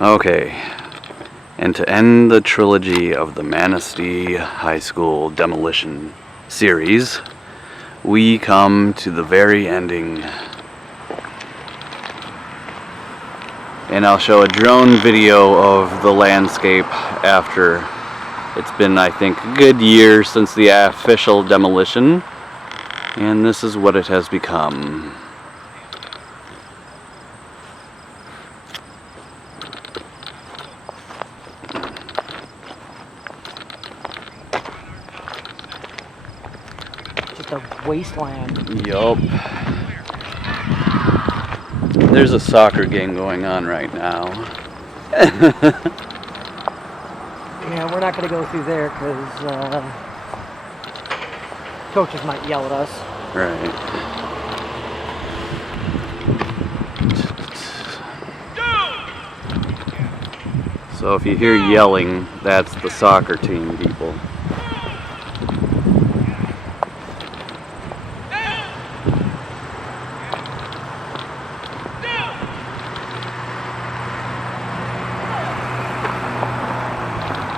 Okay, and to end the trilogy of the Manistee High School demolition series, we come to the very ending. And I'll show a drone video of the landscape after. It's been, I think, a good year since the official demolition, and this is what it has become. Just a wasteland. Yup. There's a soccer game going on right now. Yeah, we're not going to go through there because coaches might yell at us. Right. So if you hear yelling, that's the soccer team people.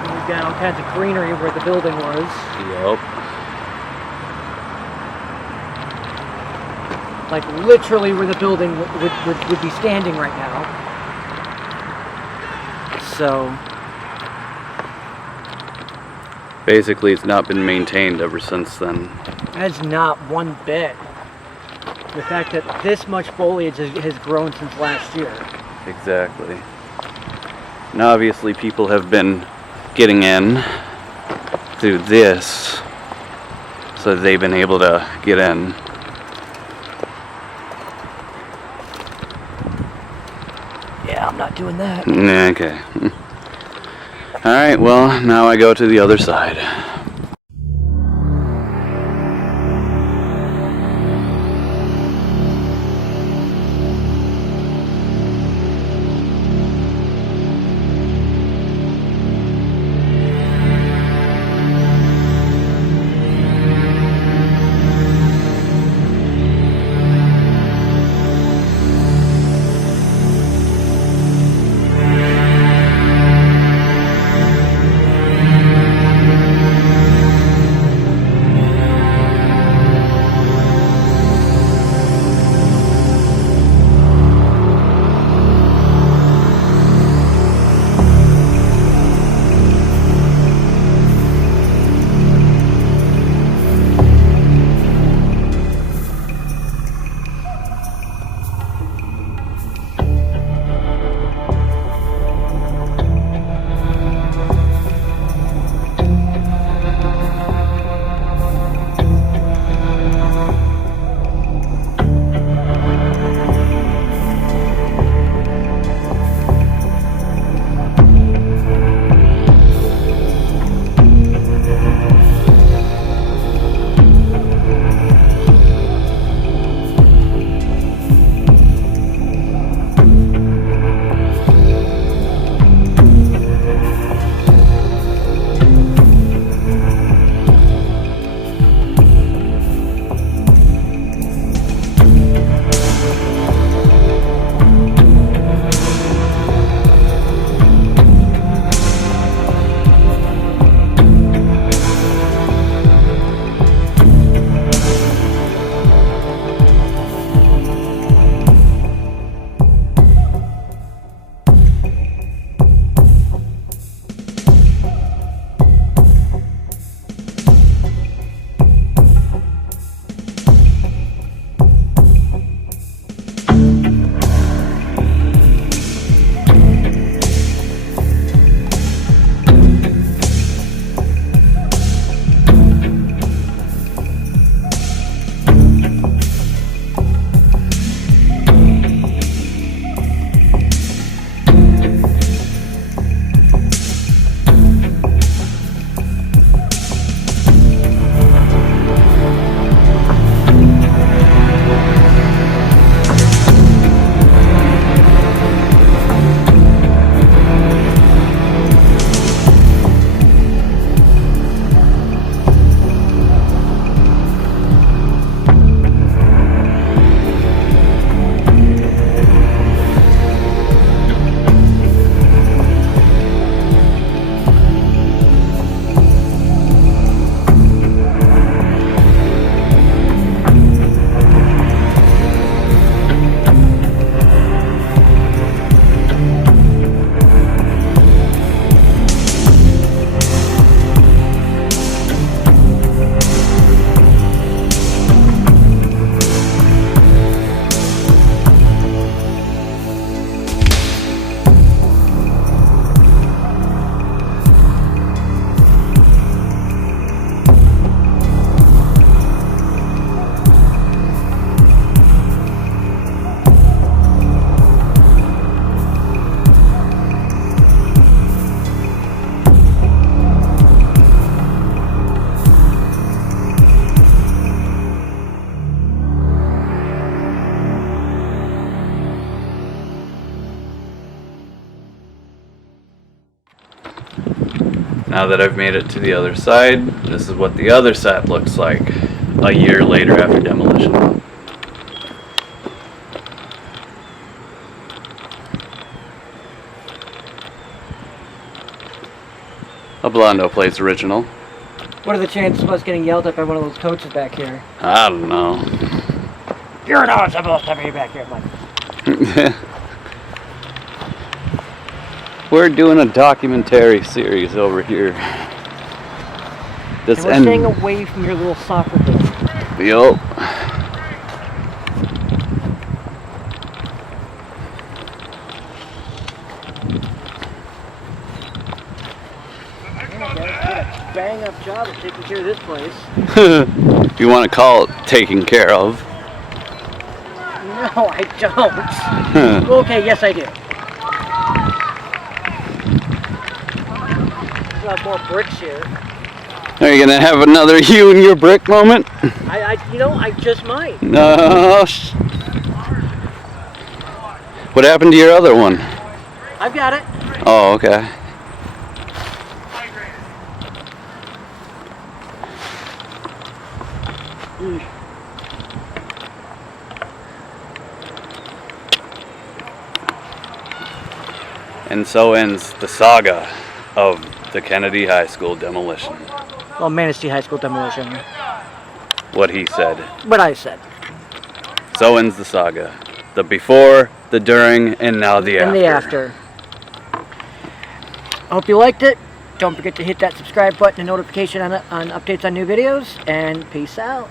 We've got all kinds of greenery where the building was. Yup. Like literally where the building would be standing right now. So Basically, it's not been maintained ever since then. that's not one bit. The fact that this much foliage has grown since last year. Exactly. And obviously people have been getting in through this, so they've been able to get in. Yeah, I'm not doing that. Okay. Alright, well, now I go to the other side. Now that I've made it to the other side, this is what the other side looks like a year later after demolition. A Blondo Plates original. What are the chances of us getting yelled at by one of those coaches back here? I don't know. You're not supposed to be back here, Mike. We're doing a documentary series over here. And we're staying away from your little soccer ball. Yup. Bang up job of taking care of this place. If you want to call it taken care of. No, I don't. Okay, yes I do. We'll have more bricks here. Are you gonna have another you and your brick moment? I just might. No. What happened to your other one? I've got it. Oh, okay. And so ends the saga of the Kennedy High School demolition. Well, Manistee High School demolition. What he said. What I said. So ends the saga. The before, the during, and now the after. And the after. I hope you liked it. Don't forget to hit that subscribe button and notification on updates on new videos. And peace out.